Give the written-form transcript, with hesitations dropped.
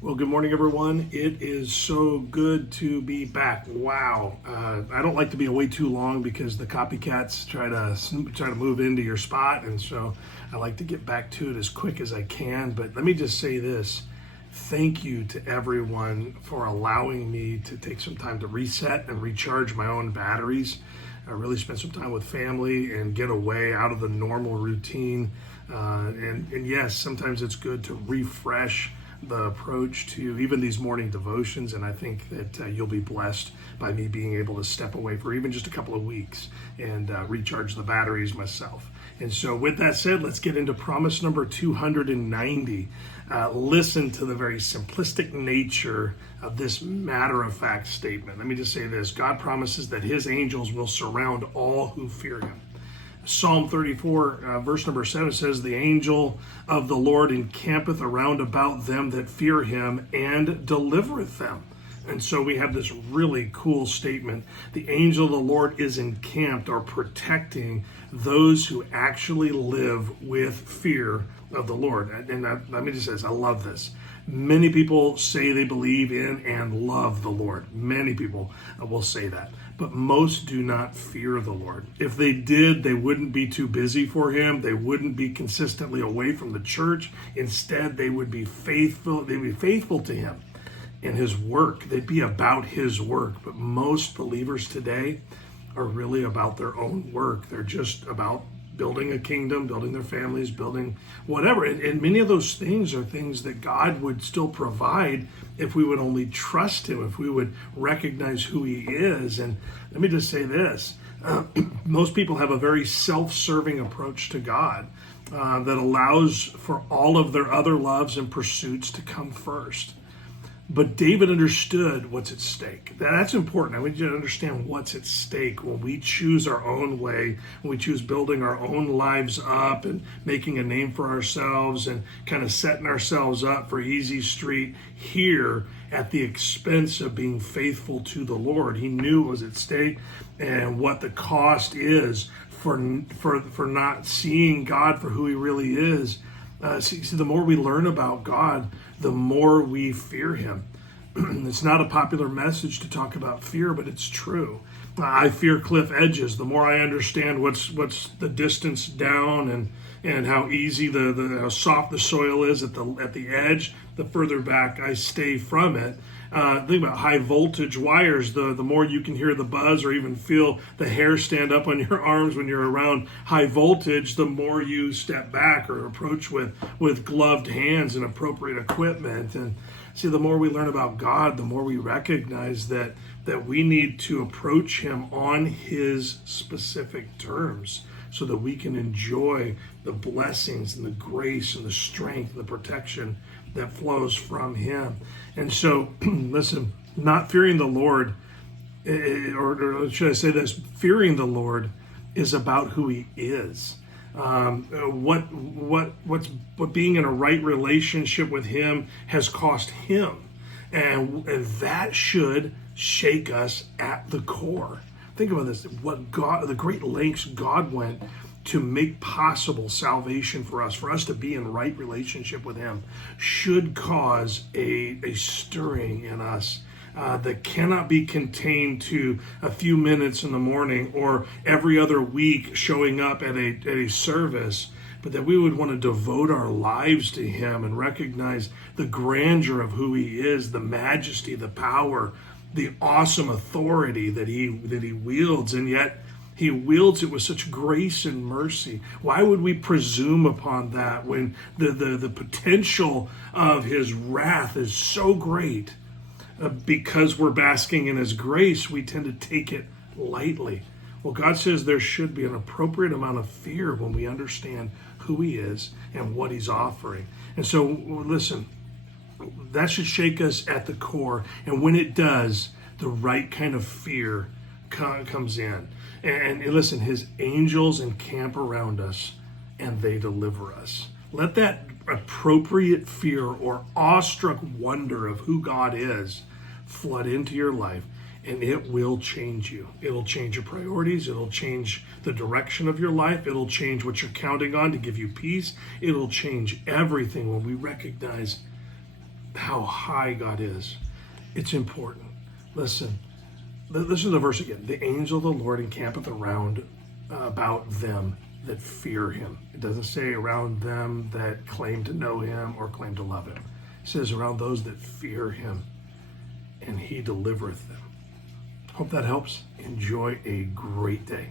Well, good morning, everyone. It is so good to be back. Wow, I don't like to be away too long because the copycats try to move into your spot, and so I like to get back to it as quick as I can. But let me just say this: thank you to everyone for allowing me to take some time to reset and recharge my own batteries. I really spend some time with family and get away out of the normal routine. And yes, sometimes it's good to refresh the approach to even these morning devotions, and I think that you'll be blessed by me being able to step away for even just a couple of weeks and recharge the batteries myself. And so with that said, let's get into promise number 290. Listen to the very simplistic nature of this matter-of-fact statement. Let me just say this: God promises that his angels will surround all who fear him. Psalm 34, verse number 7 says, "The angel of the Lord encampeth around about them that fear him and delivereth them." And so we have this really cool statement. The angel of the Lord is encamped or protecting those who actually live with fear of the Lord. And let me just say this, I love this. Many people say they believe in and love the Lord. Many people will say that. But most do not fear the Lord. If they did, they wouldn't be too busy for him. They wouldn't be consistently away from the church. Instead, they would be faithful. They'd be faithful to him in his work. They'd be about his work. But most believers today are really about their own work. They're just about building a kingdom, building their families, building whatever. And many of those things are things that God would still provide if we would only trust him, if we would recognize who he is. And let me just say this. Most people have a very self-serving approach to God that allows for all of their other loves and pursuits to come first. But David understood what's at stake. That's important. I want you to understand what's at stake when we choose our own way, when we choose building our own lives up and making a name for ourselves and kind of setting ourselves up for easy street here at the expense of being faithful to the Lord. He knew what was at stake and what the cost is for not seeing God for who he really is. See, the more we learn about God, the more we fear him. It's not a popular message to talk about fear, but it's true. I fear cliff edges. The more I understand what's the distance down and how easy how soft the soil is at the edge, the further back I stay from it. Think about high voltage wires. The more you can hear the buzz or even feel the hair stand up on your arms when you're around high voltage, the more you step back or approach with gloved hands and appropriate equipment. And see, the more we learn about God, the more we recognize that we need to approach him on his specific terms so that we can enjoy the blessings and the grace and the strength and the protection that flows from him. And so, listen, not fearing the Lord, or should I say this, fearing the Lord is about who he is. What being in a right relationship with him has cost him. And that should shake us at the core. Think about this, the great lengths God went to make possible salvation for us to be in right relationship with him, should cause a stirring in us that cannot be contained to a few minutes in the morning or every other week showing up at a service, but that we would want to devote our lives to him and recognize the grandeur of who he is, the majesty, the power, the awesome authority that he wields, and yet he wields it with such grace and mercy. Why would we presume upon that when the potential of his wrath is so great? Because we're basking in his grace, we tend to take it lightly. Well, God says there should be an appropriate amount of fear when we understand who he is and what he's offering. And so, listen, that should shake us at the core. And when it does, the right kind of fear comes in. And listen, his angels encamp around us and they deliver us. Let that appropriate fear or awestruck wonder of who God is flood into your life, and it will change you. It'll change your priorities. It'll change the direction of your life. It'll change what you're counting on to give you peace. It'll change everything when we recognize how high God is. It's important. Listen to the verse again. The angel of the Lord encampeth around about them that fear him. It doesn't say around them that claim to know him or claim to love him. It says around those that fear him, and he delivereth them. Hope that helps. Enjoy a great day.